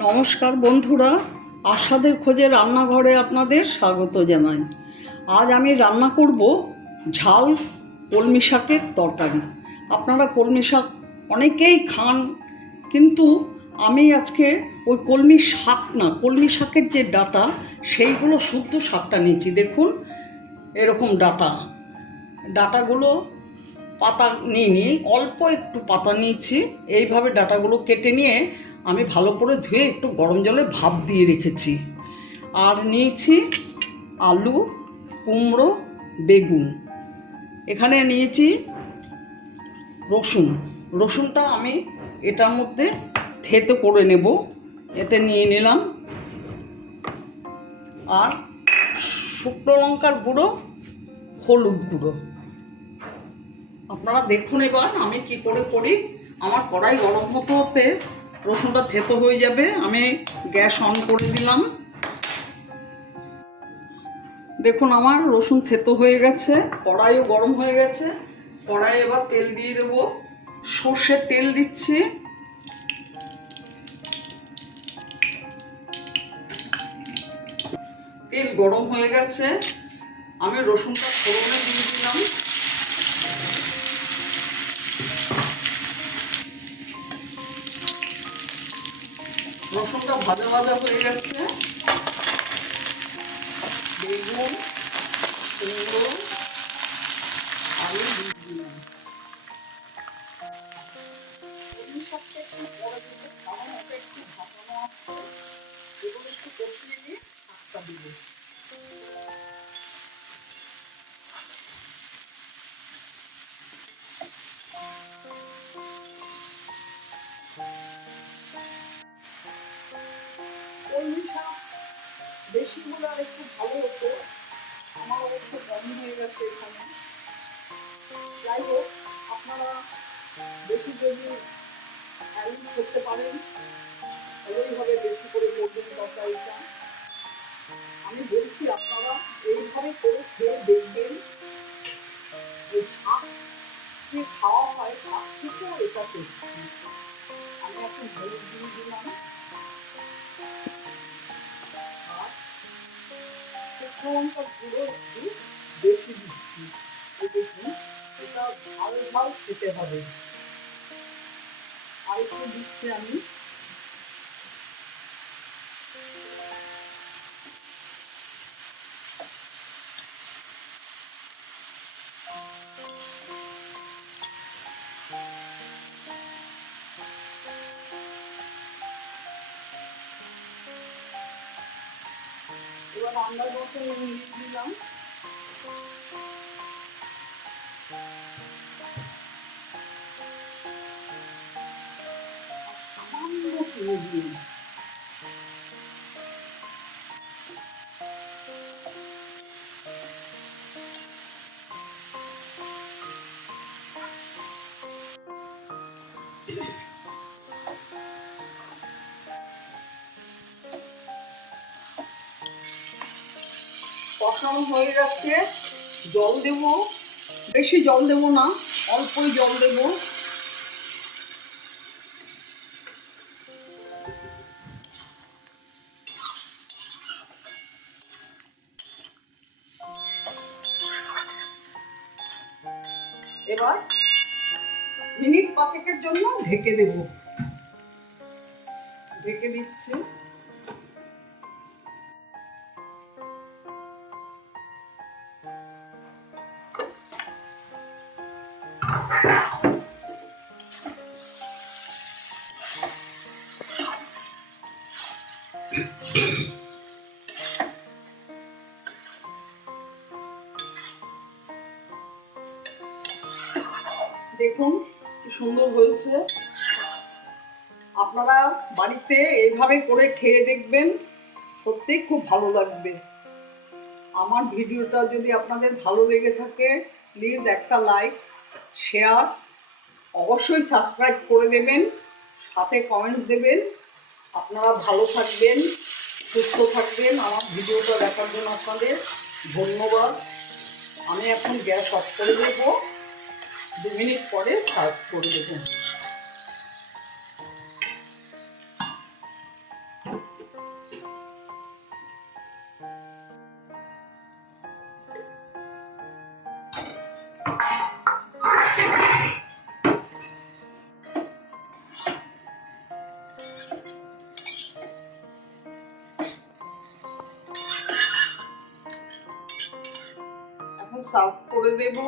নমস্কার বন্ধুরা, আশাদের খোঁজে রান্নাঘরে আপনাদের স্বাগত জানাই। আজ আমি রান্না করব ঝাল কলমি শাকের তরকারি। আপনারা কলমি শাক অনেকেই খান, কিন্তু আমি আজকে ওই কলমি শাক না, কলমি শাকের যে ডাটা, সেইগুলো শুদ্ধ শাকটা নিয়েছি। দেখুন, এরকম ডাটা। ডাটাগুলো পাতা নিইনি, অল্প একটু পাতা নিয়েছি। এইভাবে ডাটাগুলো কেটে নিয়ে আমি ভালো করে ধুয়ে একটু গরম জলে ভাপ দিয়ে রেখেছি। আর নিয়েছি আলু, কুমড়ো, বেগুন। এখানে নিয়েছি রসুন। রসুনটা আমি এটার মধ্যে থেতো করে নেব। এতে নিয়ে নিলাম। আর শুকনো লঙ্কার গুঁড়ো, হলুদ গুঁড়ো। আপনারা দেখুন এবার আমি কি করে করি। আমার কড়াই গরম হতে হতে রসুনটা থেতো হয়ে যাবে। আমি গ্যাস অন করে দিলাম। দেখুন, আমার রসুন থেতো হয়ে গেছে, কড়াইও গরম হয়ে গেছে। কড়াই এবার তেল দিয়ে দেবো। সর্ষের তেল দিচ্ছি। তেল গরম হয়ে গেছে। আমি রসুনটা ফোড়নে দিয়ে ভাজা ভাজা হয়ে গেছে। বেগুন কুমড়ো অবশ্য কম হয়ে গেছে এখানে। যাই হোক, আপনারা বেশি যদি অ্যারেঞ্জ করতে পারেন ভালোই বেশি করে করবেন তরকারিটা আমি বলছি, আপনারা এইভাবে করে খেয়ে দেখবেন এই শাক যে খাওয়া হয় তার থেকেও এটা আমি এখন হলুদ দিয়ে দিলাম শুকনো গুঁড়ো একটু বেশি দিচ্ছি দেখুন, এটা ভালো ঝাল খেতে হবে। আর একটু দিচ্ছি আমি। এবার আন্দাজ মতো নুন দিলাম চিনি দিলাম কষানো হয়ে গেছে জল দেব। বেশি জল দেব না, অল্পই জল দেব। এবার মিনিট পাঁচেকের জন্য ঢেকে দেব। ঢেকে দিচ্ছি। দেখুন, কি সুন্দর হয়েছে। আপনারা বাড়িতে এইভাবে করে খেয়ে দেখবেন, সত্যিই খুব ভালো লাগবে। আমার ভিডিওটা যদি আপনাদের ভালো লেগে থাকে প্লিজ একটা লাইক শেয়ার অবশ্যই সাবস্ক্রাইব করে দেবেন, সাথে কমেন্টস দেবেন। আপনারা ভালো থাকবেন, সুস্থ থাকবেন। আমার ভিডিওটা দেখার জন্য আপনাদের ধন্যবাদ। আমি এখন গ্যাস অফ করে দেবো। দু মিনিট পরে সার্ভ করে দেবেন সার্ভ করে দেবো।